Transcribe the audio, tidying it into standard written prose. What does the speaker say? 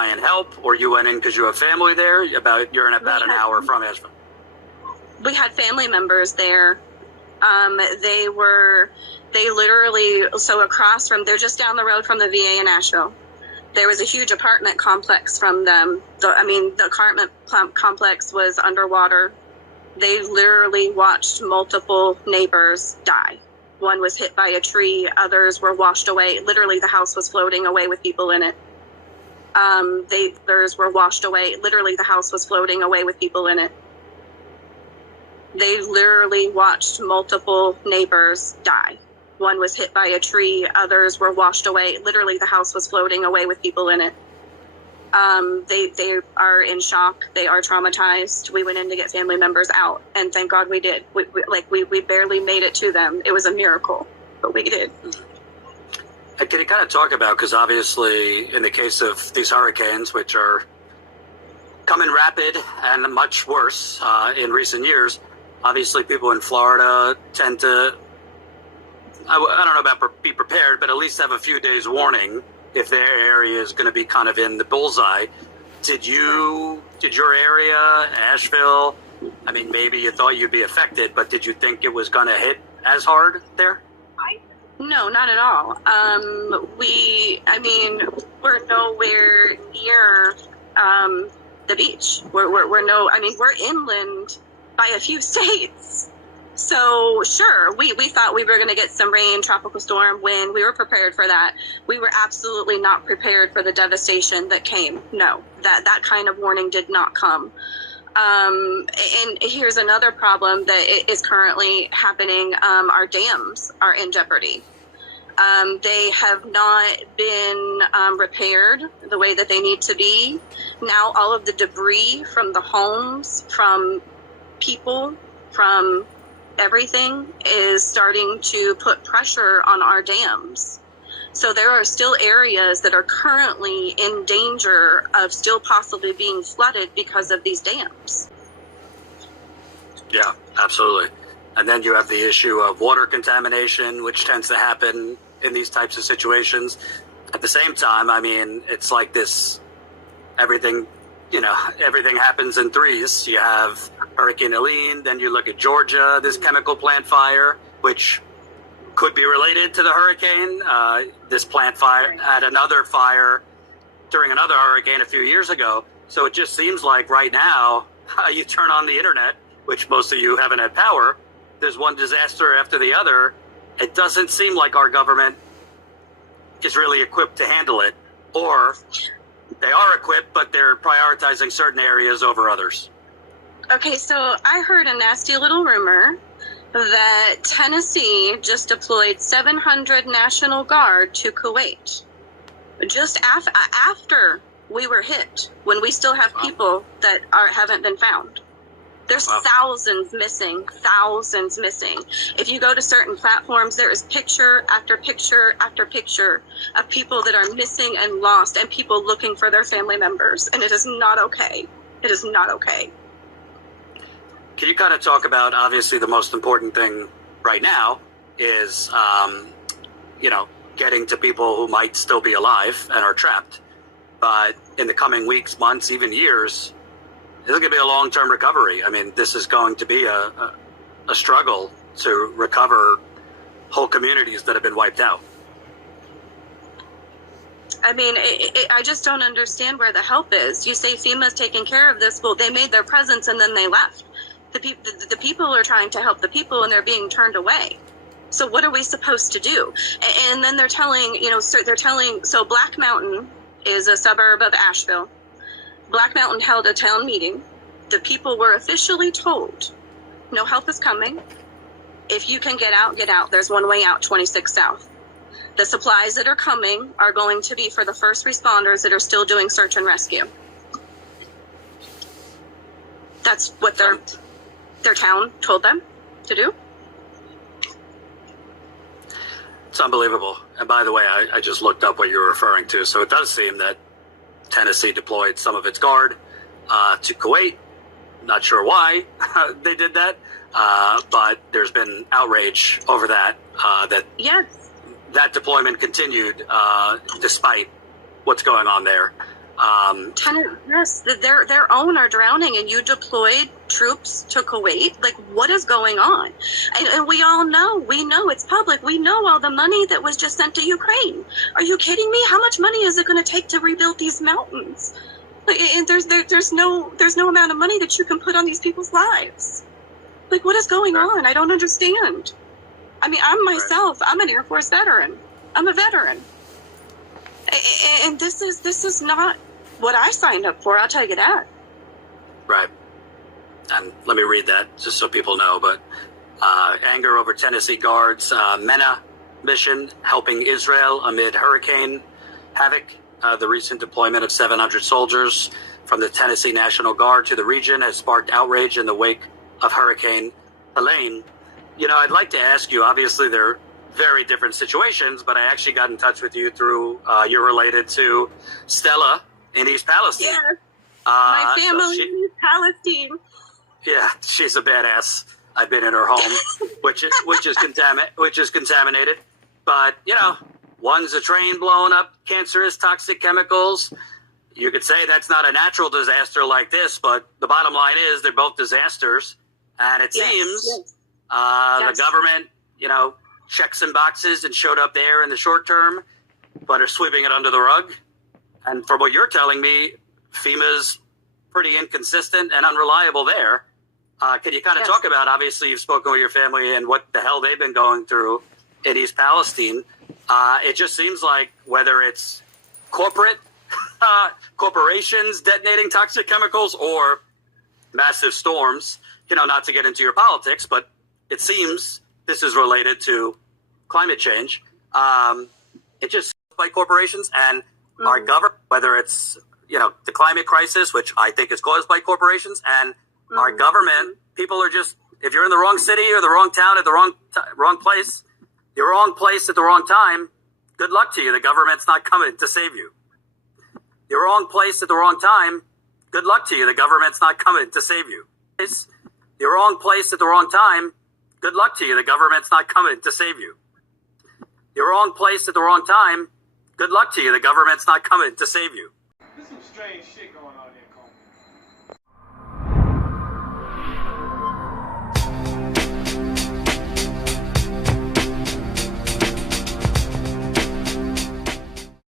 try and help, or you went in because you have family there? You're in about an hour from Asheville. We had family members there. They literally, so across from, they're just down the road from the VA in Asheville. There was a huge apartment complex from them. The apartment complex was underwater. They literally watched multiple neighbors die. One was hit by a tree, others were washed away. Literally, the house was floating away with people in it. Others were washed away. Literally, the house was floating away with people in it. They literally watched multiple neighbors die. One was hit by a tree, others were washed away. Literally, the house was floating away with people in it. They are in shock. They are traumatized. We went in to get family members out, and thank God we did. We barely made it to them. It was a miracle, but we did. And can you kind of talk about, because obviously in the case of these hurricanes, which are coming rapid and much worse in recent years, obviously people in Florida tend to, I don't know about be prepared, but at least have a few days warning if their area is going to be kind of in the bullseye. Did your area, Asheville, I mean, maybe you thought you'd be affected, but did you think it was going to hit as hard there? No, not at all. We're nowhere near the beach. We're inland by a few states. So sure, we thought we were going to get some rain, tropical storm, wind. We were prepared for that. We were absolutely not prepared for the devastation that came. No, that kind of warning did not come. And here's another problem that is currently happening. Our dams are in jeopardy. They have not been repaired the way that they need to be. Now all of the debris from the homes, from people, from everything is starting to put pressure on our dams. So there are still areas that are currently in danger of still possibly being flooded because of these dams. Yeah, absolutely. And then you have the issue of water contamination, which tends to happen in these types of situations. At the same time, I mean, it's like this, everything happens in threes. You have Hurricane Helene, then you look at Georgia, this chemical plant fire, which could be related to the hurricane. This plant fire had another fire during another hurricane a few years ago. So it just seems like right now, you turn on the internet, which most of you haven't had power, there's one disaster after the other. It doesn't seem like our government is really equipped to handle it, or they are equipped, but they're prioritizing certain areas over others. Okay, so I heard a nasty little rumor that Tennessee just deployed 700 National Guard to Kuwait. Just after we were hit, when we still have people that haven't been found. There's thousands missing. If you go to certain platforms, there is picture after picture after picture of people that are missing and lost, and people looking for their family members, and it is not okay. It is not okay. Can you kind of talk about, obviously the most important thing right now is, getting to people who might still be alive and are trapped, but in the coming weeks, months, even years, it's going to be a long-term recovery. I mean, this is going to be a struggle to recover whole communities that have been wiped out. I mean, I just don't understand where the help is. You say FEMA's taking care of this. Well, they made their presence and then they left. The people are trying to help the people and they're being turned away. So what are we supposed to do? And then they're telling, so Black Mountain is a suburb of Asheville. Black Mountain held a town meeting. The people were officially told, no help is coming. If you can get out, get out. There's one way out, 26 South. The supplies that are coming are going to be for the first responders that are still doing search and rescue. That's what their town told them to do. It's unbelievable. And by the way, I just looked up what you're referring to. So it does seem that Tennessee deployed some of its guard to Kuwait. Not sure why they did that, but there's been outrage over that. Yes. That deployment continued despite what's going on there. Yes, their own are drowning, and you deployed troops to Kuwait. Like, what is going on? And we all know, it's public. We know all the money that was just sent to Ukraine. Are you kidding me? How much money is it going to take to rebuild these mountains? Like, and there's no amount of money that you can put on these people's lives. Like, what is going on? I don't understand. I mean, I'm an Air Force veteran. I'm a veteran. And this is not what I signed up for, I'll tell you that. Right. And let me read that just so people know. But anger over Tennessee Guards MENA mission helping Israel amid hurricane havoc. The recent deployment of 700 soldiers from the Tennessee National Guard to the region has sparked outrage in the wake of Hurricane Helene. You know, I'd like to ask you, obviously they're very different situations, but I actually got in touch with you through, you're related to Stella in East Palestine. Yeah, my family in East Palestine. Yeah, she's a badass. I've been in her home, which is contaminated. But you know, one's a train blowing up cancerous, toxic chemicals. You could say that's not a natural disaster like this, but the bottom line is they're both disasters. And it seems the government, you know, checked some boxes and showed up there in the short term, but are sweeping it under the rug. And from what you're telling me, FEMA's pretty inconsistent and unreliable there. Can you kind of talk about, obviously you've spoken with your family and what the hell they've been going through in East Palestine. It just seems like whether it's corporations detonating toxic chemicals or massive storms, you know, not to get into your politics, but it seems this is related to climate change. It just by corporations and our government, whether it's, you know, the climate crisis, which I think is caused by corporations, and our government, people are just, if you're in the wrong city or the wrong town at the wrong place, you're wrong place at the wrong time, good luck to you. The government's not coming to save you. You're wrong place at the wrong time, good luck to you. The government's not coming to save you. You're wrong place at the wrong time, good luck to you. The government's not coming to save you. You're wrong place at the wrong time, good luck to you. The government's not coming to save you. There's some strange shit going on here.